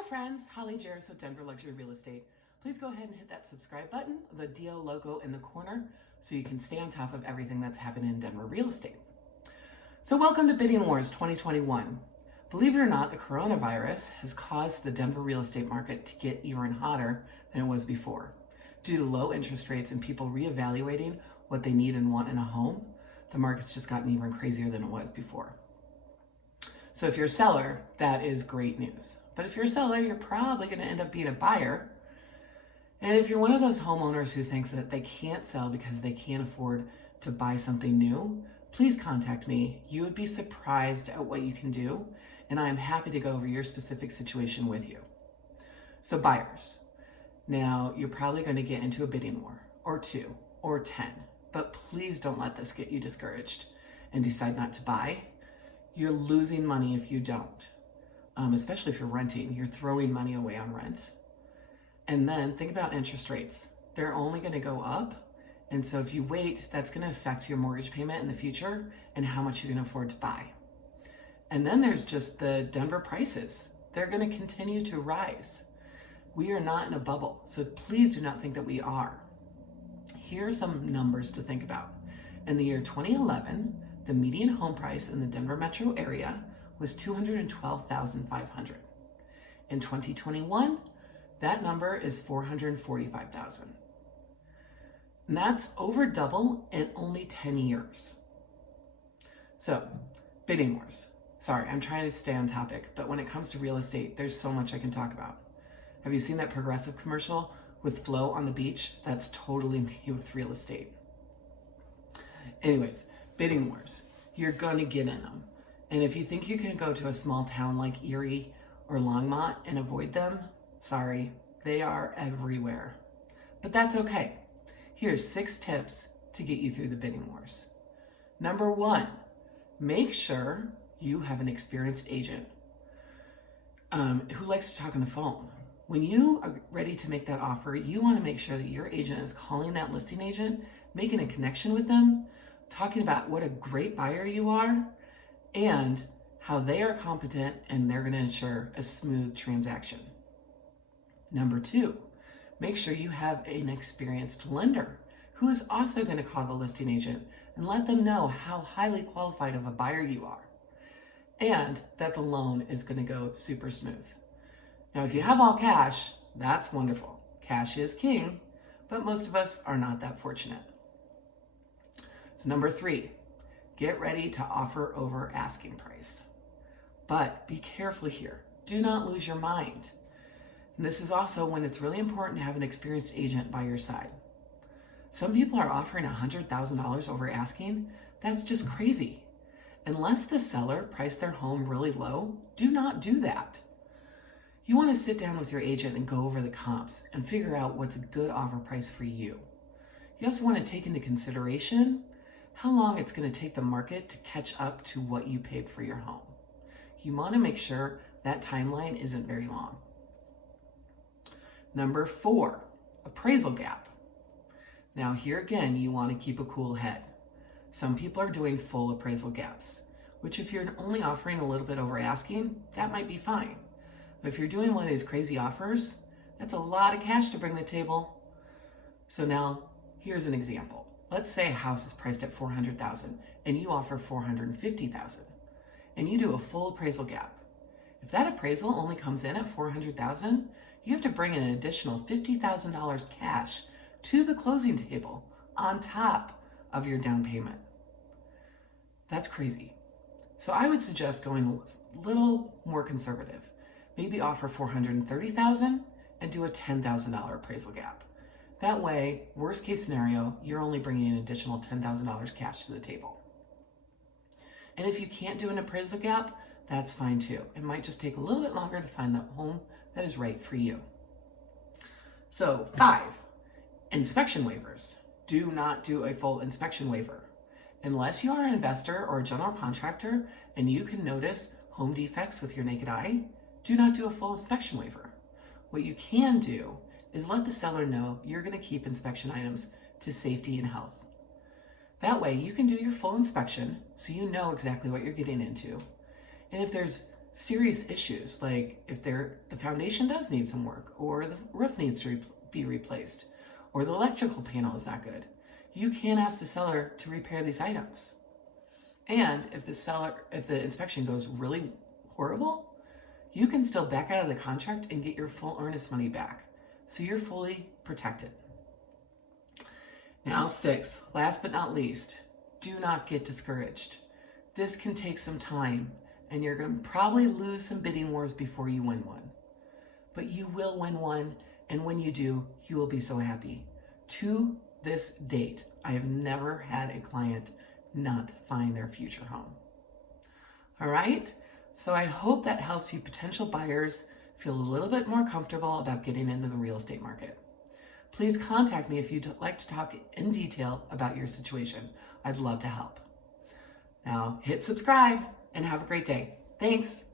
Hi friends, Holly Jaros with Denver Luxury Real Estate. Please go ahead and hit that subscribe button, the DL logo in the corner, so you can stay on top of everything that's happening in Denver real estate. So welcome to Bidding Wars 2021. Believe it or not, the coronavirus has caused the Denver real estate market to get even hotter than it was before. Due to low interest rates and people reevaluating what they need and want in a home, the market's just gotten even crazier than it was before. So if you're a seller, that is great news. But if you're a seller, you're probably going to end up being a buyer. And if you're one of those homeowners who thinks that they can't sell because they can't afford to buy something new, please contact me. You would be surprised at what you can do, and I am happy to go over your specific situation with you. So buyers, now you're probably going to get into a bidding war, or 2, or 10, but please don't let this get you discouraged and decide not to buy. You're losing money if you don't. Especially if you're renting, you're throwing money away on rent. And then think about interest rates. They're only going to go up. And so if you wait, that's going to affect your mortgage payment in the future and how much you can afford to buy. And then there's just the Denver prices. They're going to continue to rise. We are not in a bubble, so please do not think that we are. Here are some numbers to think about. In the year 2011, the median home price in the Denver metro area was $212,500. In 2021, that number is $445,000. And that's over double in only 10 years. So, bidding wars. Sorry, I'm trying to stay on topic, but when it comes to real estate, there's so much I can talk about. Have you seen that Progressive commercial with Flo on the beach? That's totally me with real estate. Anyways, bidding wars. You're gonna get in them. And if you think you can go to a small town like Erie or Longmont and avoid them, sorry, they are everywhere. But that's okay. Here's 6 tips to get you through the bidding wars. Number 1, make sure you have an experienced agent who likes to talk on the phone. When you are ready to make that offer, you want to make sure that your agent is calling that listing agent, making a connection with them, talking about what a great buyer you are, and how they are competent and they're going to ensure a smooth transaction. Number 2, make sure you have an experienced lender who is also going to call the listing agent and let them know how highly qualified of a buyer you are and that the loan is going to go super smooth. Now, if you have all cash, that's wonderful. Cash is king, but most of us are not that fortunate. So number 3, get ready to offer over asking price. But be careful here. Do not lose your mind. And this is also when it's really important to have an experienced agent by your side. Some people are offering $100,000 over asking. That's just crazy. Unless the seller priced their home really low, do not do that. You want to sit down with your agent and go over the comps and figure out what's a good offer price for you. You also want to take into consideration how long it's going to take the market to catch up to what you paid for your home. You want to make sure that timeline isn't very long. Number 4, appraisal gap. Now here again, you want to keep a cool head. Some people are doing full appraisal gaps, which if you're only offering a little bit over asking, that might be fine. But if you're doing one of these crazy offers, that's a lot of cash to bring to the table. So now here's an example. Let's say a house is priced at $400,000 and you offer $450,000 and you do a full appraisal gap. If that appraisal only comes in at $400,000, you have to bring in an additional $50,000 cash to the closing table on top of your down payment. That's crazy. So I would suggest going a little more conservative. Maybe offer $430,000 and do a $10,000 appraisal gap. That way, worst case scenario, you're only bringing an additional $10,000 cash to the table. And if you can't do an appraisal gap, that's fine too. It might just take a little bit longer to find the home that is right for you. So 5, inspection waivers. Do not do a full inspection waiver. Unless you are an investor or a general contractor and you can notice home defects with your naked eye, do not do a full inspection waiver. What you can do is let the seller know you're going to keep inspection items to safety and health. That way you can do your full inspection so you know exactly what you're getting into. And if there's serious issues, like if the foundation does need some work, or the roof needs to be replaced, or the electrical panel is not good, you can ask the seller to repair these items. And if the inspection goes really horrible, you can still back out of the contract and get your full earnest money back. So you're fully protected. Now 6, last but not least, do not get discouraged. This can take some time, and you're going to probably lose some bidding wars before you win one. But you will win one, and when you do, you will be so happy. To this date, I have never had a client not find their future home. All right? So I hope that helps you potential buyers feel a little bit more comfortable about getting into the real estate market. Please contact me if you'd like to talk in detail about your situation. I'd love to help. Now hit subscribe and have a great day. Thanks.